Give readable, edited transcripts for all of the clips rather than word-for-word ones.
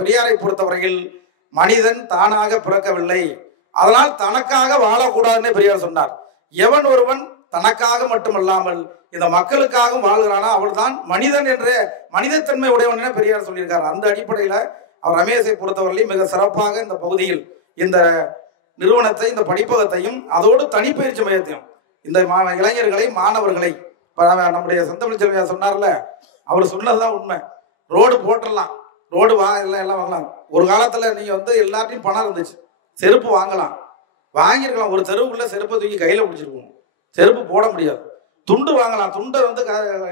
பெரியாரை பொறுத்தவரையில் மனிதன் தானாக பிறக்கவில்லை, அதனால் தனக்காக வாழக்கூடாதுன்னு பெரியார் சொன்னார். எவன் ஒருவன் தனக்காக மட்டுமல்லாமல் இந்த மக்களுக்காகவும் வாழ்கிறானா அவள்தான் மனிதன் என்ற மனிதத்தன்மை உடையவன் என பெரியார் சொல்லியிருக்கார். அந்த அடிப்படையில் அவர் ரமேஷை பொறுத்தவரையிலும் மிக சிறப்பாக இந்த பகுதியில் இந்த நிறுவனத்தை, இந்த படிப்பகத்தையும் அதோடு தனிப்பயிற்சி மையத்தையும் இந்த இளைஞர்களை, மாணவர்களை, நம்முடைய செந்தமிழ் செல்வியா சொன்னார்ல, அவர் சொன்னதுதான் உண்மை. ரோடு போட்டுடலாம், ரோடு எல்லாம் வாங்கலாம். ஒரு காலத்தில் நீங்கள் வந்து எல்லாத்தையும் பணம் இருந்துச்சு, செருப்பு வாங்கியிருக்கலாம். ஒரு தெருவுக்குள்ள செருப்பை தூக்கி கையில் பிடிச்சிருப்போம், செருப்பு போட முடியாது. துண்டு வாங்கலாம், துண்டை வந்து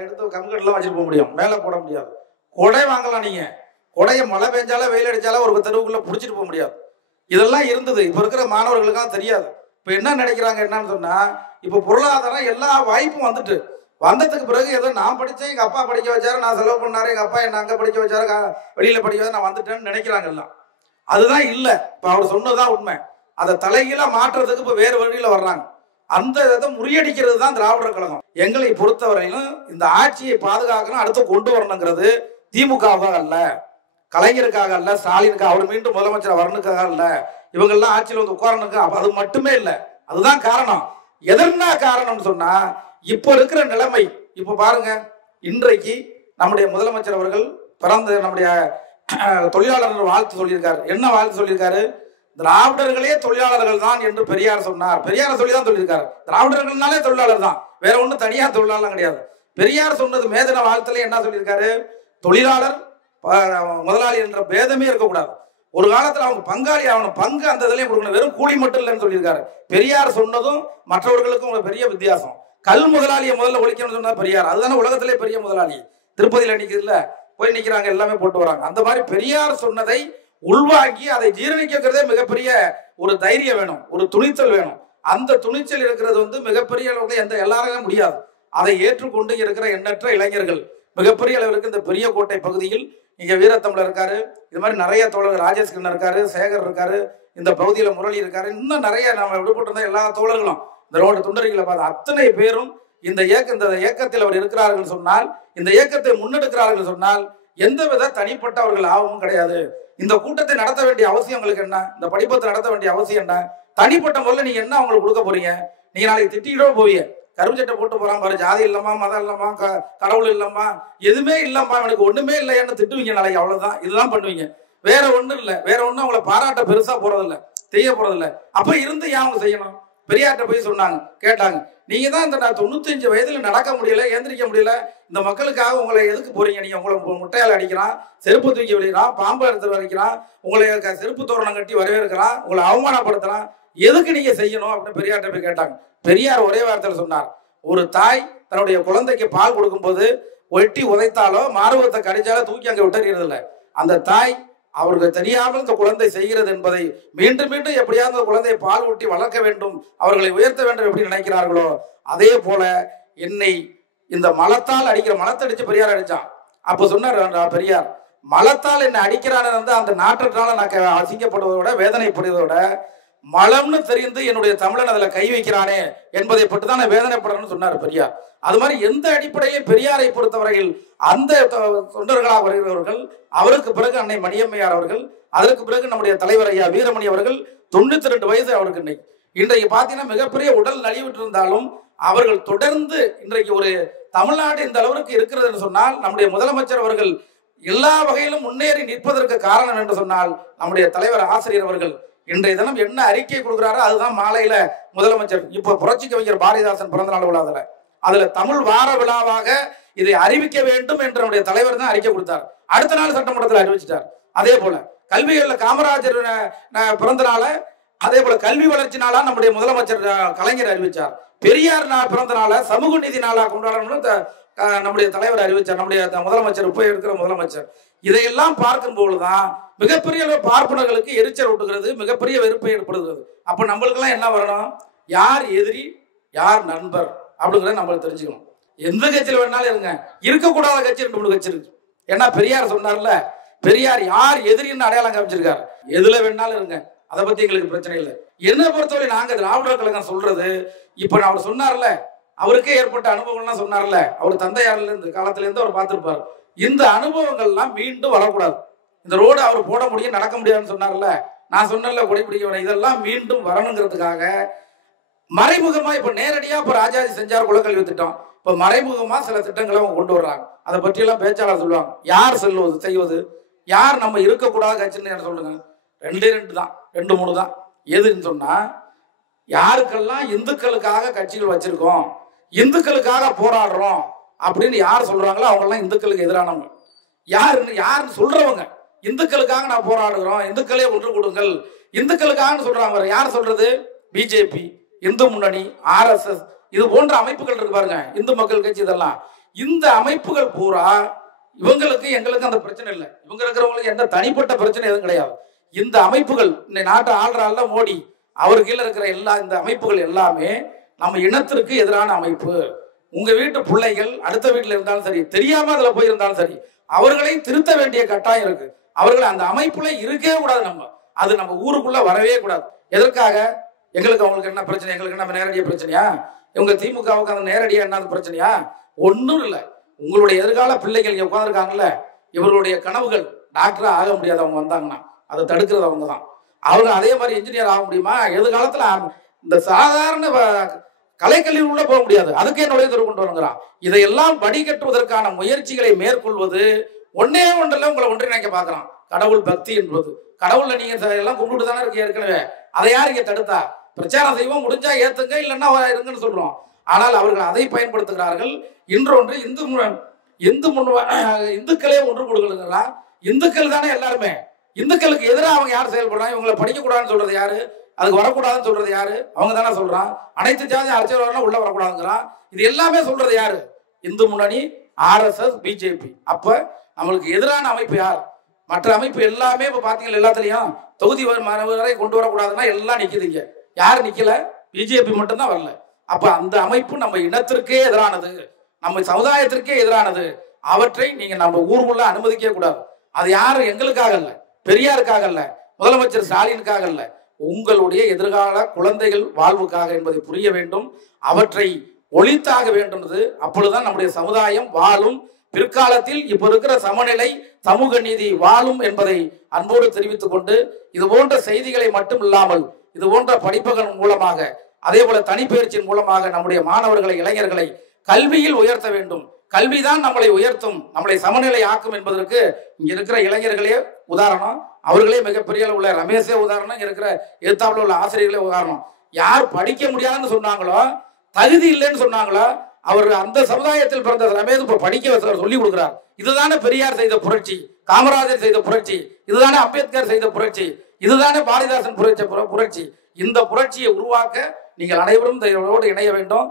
எடுத்து கம்கட்டெல்லாம் வச்சுட்டு போக முடியும், மேலே போட முடியாது. கொடை வாங்கலாம், நீங்கள் கொடையை மழை பெஞ்சாலும் வெயில் அடித்தாலும் ஒரு தெருவுக்குள்ள பிடிச்சிட்டு போக முடியாது. இதெல்லாம் இருந்தது. இப்போ இருக்கிற மாணவர்களுக்கெல்லாம் தெரியாது. இப்போ என்ன நினைக்கிறாங்க என்னன்னு சொன்னால், இப்போ பொருளாதாரம் எல்லா வாய்ப்பும் வந்ததுக்கு பிறகு ஏதோ நான் படித்தேன், எங்கள் அப்பா படிக்க வச்சாரு, நான் செலவு பண்ணாரு, எங்கள் அப்பா என்ன அங்கே படிக்க வச்சாரு, வெளியில் படிக்க வச்சு நான் வந்துட்டேன்னு நினைக்கிறாங்க எல்லாம். அதுதான் இல்லை. இப்போ அவர் சொன்னதுதான் உண்மை. அதை தலைகீழ மாற்றுறதுக்கு இப்போ வேறு வழியில் வர்றாங்க. அந்த இதை முறியடிக்கிறது தான் திராவிடர் கழகம். எங்களை பொறுத்தவரையிலும் இந்த ஆட்சியை பாதுகாக்கணும், அடுத்து கொண்டு வரணுங்கிறது திமுகவாக அல்ல, கலைஞருக்காக அல்ல, ஸ்டாலினுக்காக, அவர் மீண்டும் முதலமைச்சர் வரணுக்காக அல்ல, இவங்கெல்லாம் ஆட்சியில் வந்து உட்காரணுக்கு அது மட்டுமே இல்லை. அதுதான் காரணம். எதனா காரணம்னு சொன்னா இப்போ இருக்கிற நிலைமை. இப்போ பாருங்க, இன்றைக்கு நம்முடைய முதலமைச்சர் அவர்கள் பிறந்த நம்முடைய தொழிலாளர்கள் வாழ்த்து சொல்லியிருக்காரு. என்ன வாழ்த்து சொல்லியிருக்காரு? திராவிடர்களே தொழிலாளர்கள் தான் என்று பெரியார் சொன்னார். பெரியார் சொல்லி தான் சொல்லியிருக்காரு. திராவிடர்கள்னாலே தொழிலாளர் தான், வேற ஒன்றும் தனியா தொழிலாளர் கிடையாது. பெரியார் சொன்னது மேதன வாழ்த்துல என்ன சொல்லியிருக்காரு? தொழிலாளர் முதலாளி என்ற பேதமே இருக்கக்கூடாது. ஒரு காலத்தில் அவங்க பங்காளி ஆகணும், பங்கு அந்த இதுலயும் கொடுக்கணும், வெறும் கூலி மட்டும் இல்லைன்னு சொல்லியிருக்காரு. பெரியார் சொன்னதும் மற்றவர்களுக்கும் ஒரு பெரிய வித்தியாசம். கல் முதலாளியை முதல்ல ஒழிக்கணும்னு சொன்னா பெரியார். அதுதானே உலகத்திலே பெரிய முதலாளி. திருப்பதியில் நிற்கிறதுல போய் நிற்கிறாங்க, எல்லாமே போட்டு வராங்க. அந்த மாதிரி பெரியார் சொன்னதை உள்வாங்கி அதை ஜீரணிக்கிறதே மிகப்பெரிய ஒரு தைரியம் வேணும், ஒரு துணிச்சல் வேணும். அந்த துணிச்சல் இருக்கிறது வந்து மிகப்பெரிய அளவுக்கு எல்லாரும் முடியாது. அதை ஏற்றுக்கொண்டு இருக்கிற எண்ணற்ற இளைஞர்கள் மிகப்பெரிய அளவிற்கு இந்த பெரிய கோட்டை பகுதியில் இங்க வீரத்தமிழர் இருக்காரு, இது மாதிரி நிறைய தோழர்கள், ராஜேஷ் கிருஷ்ணன் இருக்காரு, சேகர் இருக்காரு, இந்த பகுதியில முரளி இருக்காரு, இன்னும் நிறைய நம்ம விடுபட்டிருந்த எல்லா தோழர்களும் இந்த ரோடு துண்டறிகளை பார்த்து அத்தனை பேரும் இந்த இயக்கத்தில் அவர் இருக்கிறார்கள் சொன்னால், இந்த இயக்கத்தை முன்னெடுக்கிறார்கள் சொன்னால் எந்தவித தனிப்பட்ட அவர்கள் ஆபமும் கிடையாது. இந்த கூட்டத்தை நடத்த வேண்டிய அவசியம் உங்களுக்கு என்ன? இந்த படிப்பத்தை நடத்த வேண்டிய அவசியம் என்ன? தனிப்பட்ட முறையில் நீங்க என்ன அவங்களுக்கு கொடுக்க போறீங்க? நீங்க நாளைக்கு திட்டிக்கிட்டோ போவீங்க, கருப்பு சட்டை போட்டு போறான் பாரு, ஜாதி இல்லம்மா, மதம் இல்லம்மா, கடவுள் இல்லம்மா, எதுவுமே இல்லம்மா, எனக்கு ஒண்ணுமே இல்லைன்னு திட்டுவீங்க நாளைக்கு. அவ்வளவுதான், இதுதான் பண்ணுவீங்க, வேற ஒண்ணும் இல்லை. வேற ஒண்ணும் அவங்களை பாராட்ட பெருசா போறதில்லை, செய்ய போறதில்லை. அப்ப இருந்து ஏன் அவங்க செய்யணும்? பெரியார்ட்ட போய் சொன்னாங்க, கேட்டாங்க, நீங்க தான் இந்த 95 வயதுல நடக்க முடியல, ஏந்திரிக்க முடியல, இந்த மக்களுக்காக உங்களை எதுக்கு போறீங்க? நீங்க உங்களை முட்டையால் அடிக்கிறான், செருப்பு தூக்கி வெளியிறான், பாம்பு எடுத்து வரைக்கிறான், உங்களை செருப்பு தோரணம் கட்டி வரவேற்கிறான், உங்களை அவமானப்படுத்துறான், எதுக்கு நீங்க செய்யணும் அப்படின்னு பெரியார்ட்ட போய் கேட்டாங்க. பெரியார் ஒரே வார்த்தையில் சொன்னார், ஒரு தாய் தன்னுடைய குழந்தைக்கு பால் கொடுக்கும்போது ஒட்டி உதைத்தாலோ மார்பகத்தை கடிச்சாலோ தூக்கி அங்கே விட்டுறது இல்லை. அந்த தாய் அவருக்கு தெரியாமல் இந்த குழந்தை செய்கிறது என்பதை மீண்டும் மீண்டும் எப்படியாவது அந்த குழந்தையை பால் ஊட்டி வளர்க்க வேண்டும், அவர்களை உயர்த்த வேண்டும் எப்படி நினைக்கிறார்களோ அதே போல என்னை இந்த மலத்தால் அடிக்கிற, மலத்தை அடிச்சு பெரியார் அடிச்சான். அப்போ சொன்னார் பெரியார், மலத்தால் என்னை அடிக்கிறான்னு வந்து அந்த நாட்டினால நான் அசிங்கப்படுவதை விட, வேதனைப்படுவதை விட, மலம்னு தெரிந்து என்னுடைய தமிழன் அதுல கை வைக்கிறானே என்பதை பற்றி தான் நான் வேதனைப்படுறேன்னு சொன்னார் பெரியார். அது மாதிரி எந்த அடிப்படையிலும் பெரியாரை பொறுத்தவரையில் அந்த தொண்டர்களாக வருகிறவர்கள், அவருக்கு பிறகு அன்னை மணியம்மையார் அவர்கள், அதற்கு பிறகு நம்முடைய தலைவர் ஐயா வீரமணி அவர்கள், 92 வயசு அவருக்கு. இன்றைக்கு பார்த்தீங்கன்னா மிகப்பெரிய உடல் நலிவிட்டு இருந்தாலும் அவர்கள் தொடர்ந்து இன்றைக்கு ஒரு தமிழ்நாடு இந்த அளவிற்கு இருக்கிறது என்று சொன்னால், நம்முடைய முதலமைச்சர் அவர்கள் எல்லா வகையிலும் முன்னேறி நிற்பதற்கு காரணம் என்று சொன்னால் நம்முடைய தலைவர் ஆசிரியர் அவர்கள் இன்றைய தினம் என்ன அறிக்கை கொடுக்கிறாரோ அதுதான் மாலையில முதலமைச்சர் இப்ப புரட்சி கவிஞர் பாரதிதாசன் பிறந்தநாள் விழாவில் அதுல தமிழ் வார விழாவாக இதை அறிவிக்க வேண்டும் என்று நம்முடைய தலைவர் தான் அறிக்கை கொடுத்தார். அடுத்த நாள் சட்டமன்றத்தில் அறிவிச்சிட்டார். அதே போல கல்வியில காமராஜர் பிறந்த நாள, அதே போல கல்வி வளர்ச்சி நாளா நம்முடைய முதலமைச்சர் கலைஞர் அறிவிச்சார். பெரியார் பிறந்த நாள சமூக நீதி நாளா கொண்டாடணும்னு நம்முடைய தலைவர் அறிவிச்சார், நம்முடைய முதலமைச்சர், இப்ப இருக்கிற முதலமைச்சர். இதையெல்லாம் பார்க்கும் பொழுதுதான் மிகப்பெரிய பார்ப்பனர்களுக்கு எரிச்சல் ஊட்டுகிறது, மிகப்பெரிய வெறுப்பை ஏற்படுகிறது. அப்ப நம்மளுக்கெல்லாம் என்ன வரணும்? யார் எதிரி, யார் நண்பர் அப்படிங்கிறத நம்மளுக்கு தெரிஞ்சுக்கணும். எந்த கட்சியில் வேணாலும் இருங்க, இருக்கக்கூடாத கட்சி 2-3 கட்சி இருக்கு. ஏன்னா பெரியார் சொன்னார்ல, பெரியார் யார் எதிரின்னு அடையாளம் காமிச்சிருக்காரு. எதுல வேணாலும் இருங்க, அதை பத்தி எங்களுக்கு பிரச்சனை இல்லை. என்ன பொறுத்தவரை நாங்க திராவிடர் கழகம் சொல்றது, இப்ப அவர் சொன்னார்ல, அவருக்கே ஏற்பட்ட அனுபவங்கள்லாம் சொன்னார்ல, அவர் தந்தையார்ல இருந்து காலத்துல இருந்து அவர் பார்த்திருப்பார். இந்த அனுபவங்கள்லாம் மீண்டும் வரக்கூடாது. இந்த ரோடு அவர் போட முடியும் நடக்க முடியாதுன்னு சொன்னார்ல, நான் சொன்னல கொடிபிடிக்க இதெல்லாம் மீண்டும் வரணுங்கிறதுக்காக மறைமுகமா இப்ப நேரடியா இப்ப ராஜாஜி செஞ்சார் குலக்கல்வி திட்டம், இப்ப மறைமுகமா சில திட்டங்களை அவங்க கொண்டு வர்றாங்க. அதை பற்றி எல்லாம் பேச்சாளர் சொல்லுவாங்க. யார் செய்வது, யார் நம்ம இருக்கக்கூடாது கட்சின்னு சொல்லுங்க. 2 தான், 2-3 தான். எதுன்னு சொன்னா, யாருக்கெல்லாம் இந்துக்களுக்காக கட்சிகள் வச்சிருக்கோம், இந்துக்களுக்காக போராடுறோம் அப்படின்னு யார் சொல்றாங்களோ அவங்க எல்லாம் இந்துக்களுக்கு எதிரானவங்க. யாருன்னு சொல்றவங்க இந்துக்களுக்காக நான் போராடுகிறோம், இந்துக்களே ஒன்று கொடுங்கள், இந்துக்களுக்காக சொல்றாங்க. யார் சொல்றது? பிஜேபி, இந்து முன்னணி, RSS இது போன்ற அமைப்புகள் இருக்கு பாருங்க, இந்து மக்கள் கட்சி, இதெல்லாம் இந்த அமைப்புகள் பூரா இவங்களுக்கு எங்களுக்கு அந்த பிரச்சனை இல்லை. இவங்க இருக்கிறவங்களுக்கு எந்த தனிப்பட்ட பிரச்சனை எதுவும் கிடையாது. இந்த அமைப்புகள் இந்த நாட்டை ஆள்றால மோடி, அவர் கீழே இருக்கிற எல்லா இந்த அமைப்புகள் எல்லாமே நம்ம இனத்திற்கு எதிரான அமைப்பு. உங்க வீட்டு பிள்ளைகள் அடுத்த வீட்டில் இருந்தாலும் சரி, தெரியாம அதுல போயிருந்தாலும் சரி, அவர்களை திருத்த வேண்டிய கட்டாயம் இருக்கு. அவர்கள் அந்த அமைப்புல இருக்கவே கூடாது. அது நம்ம ஊருக்குள்ள வரவே கூடாது. எதற்காக? எங்களுக்கு அவங்களுக்கு என்ன பிரச்சனை? எங்களுக்கு என்ன நேரடிய பிரச்சனையா? இவங்க திமுகவுக்கு அந்த நேரடியா என்ன பிரச்சனையா? ஒன்றும் இல்லை. உங்களுடைய எதிர்கால பிள்ளைகள் இங்க உட்காந்துருக்காங்கல்ல, இவர்களுடைய கனவுகள் டாக்டரா ஆக முடியாது. அவங்க வந்தாங்கன்னா அதை தடுக்கிறது அவங்க தான். அவங்க அதே மாதிரி இன்ஜினியர் ஆக முடியுமா? எதிர்காலத்துல இந்த சாதாரண கலைக்கல்வி உள்ள போக முடியாது. அதுக்கே நுழைவு கொண்டு வருங்கிறான். இதையெல்லாம் வடிகட்டுவதற்கான முயற்சிகளை மேற்கொள்வது ஒன்றில் உங்களை ஒன்றிணைக்க பார்க்கிறான். கடவுள் பக்தி என்பது, கடவுள்ல நீங்க எல்லாம் கும்பிட்டு தானே இருக்கு ஏற்கனவே. அதை யார் இங்க தடுத்தா? பிரச்சாரம் செய்வோம், முடிஞ்சா ஏத்துங்க, இல்லைன்னா இருங்கன்னு சொல்றோம். ஆனால் அவர்கள் அதை பயன்படுத்துகிறார்கள். இன்றொன்று இந்துக்களே ஒன்று கொடுக்கலாம். இந்துக்கள் தானே எல்லாருமே. இந்துக்களுக்கு எதிராக அவங்க யார் செயல்படுறாங்க? இவங்களை படிக்கக்கூடாதுன்னு சொல்றது யாரு? அதுக்கு வரக்கூடாதுன்னு சொல்றது யாரு? அவங்க தானே சொல்றான். அனைத்து ஜாதி அரசியல் உள்ள வரக்கூடாதுங்கிறான். இது எல்லாமே சொல்றது யாரு? இந்து முன்னணி, RSS, பிஜேபி. அப்ப நம்மளுக்கு எதிரான அமைப்பு யார்? மற்ற அமைப்பு எல்லாமே இப்ப பாத்தீங்கன்னா எல்லாத்துலயும் தொகுதி வரை கொண்டு வரக்கூடாதுன்னா எல்லாம் நிக்குதுங்க. யாரு நிக்கல? பிஜேபி மட்டும்தான் வரல. அப்ப அந்த அமைப்பு நம்ம இனத்திற்கே எதிரானது, நம்ம சமுதாயத்திற்கே எதிரானது. அவற்றை நீங்க நம்ம ஊருக்குள்ள அனுமதிக்க கூடாது. அது யாரும் எங்களுக்காக அல்ல, பெரியாருக்காக அல்ல, முதலமைச்சர் ஸ்டாலினுக்காக அல்ல, உங்களுடைய எதிர்கால குழந்தைகள் வாழ்வுக்காக என்பதை புரிய வேண்டும். அவற்றை ஒழித்தாக வேண்டும். அப்பொழுதுதான் நம்முடைய சமுதாயம் வாழும். பிற்காலத்தில் இப்ப இருக்கிற சமநிலை, சமூக நீதி வாழும் என்பதை அன்போடு தெரிவித்துக் கொண்டு, இது போன்ற செய்திகளை மட்டும் இல்லாமல் இது போன்ற படிப்புகள் மூலமாக, அதே போல தனிப்பயிற்சியின் மூலமாக நம்முடைய மாணவர்களை, இளைஞர்களை கல்வியில் உயர்த்த வேண்டும். கல்விதான் நம்மளை உயர்த்தும், நம்மளை சமநிலை ஆக்கும் என்பதற்கு இங்க இருக்கிற இளைஞர்களே உதாரணம். அவர்களே மிகப்பெரிய உள்ள ரமேஷே உதாரணம். இங்க இருக்கிற எழுத்தாப்புல உள்ள ஆசிரியர்களே உதாரணம். யார் படிக்க முடியாதுன்னு சொன்னாங்களோ, தகுதி இல்லைன்னு சொன்னாங்களோ, அவர் அந்த சமுதாயத்தில் பிறந்த ரமேஷ் இப்ப படிக்க சொல்லி கொடுக்கிறார். இதுதானே பெரியார் செய்த புரட்சி, காமராஜர் செய்த புரட்சி, இதுதானே அம்பேத்கர் செய்த புரட்சி, இதுதானே பாரதிதாசன் புரட்சி. இந்த புரட்சியை உருவாக்க நீங்கள் அனைவரும் இணைய வேண்டும்.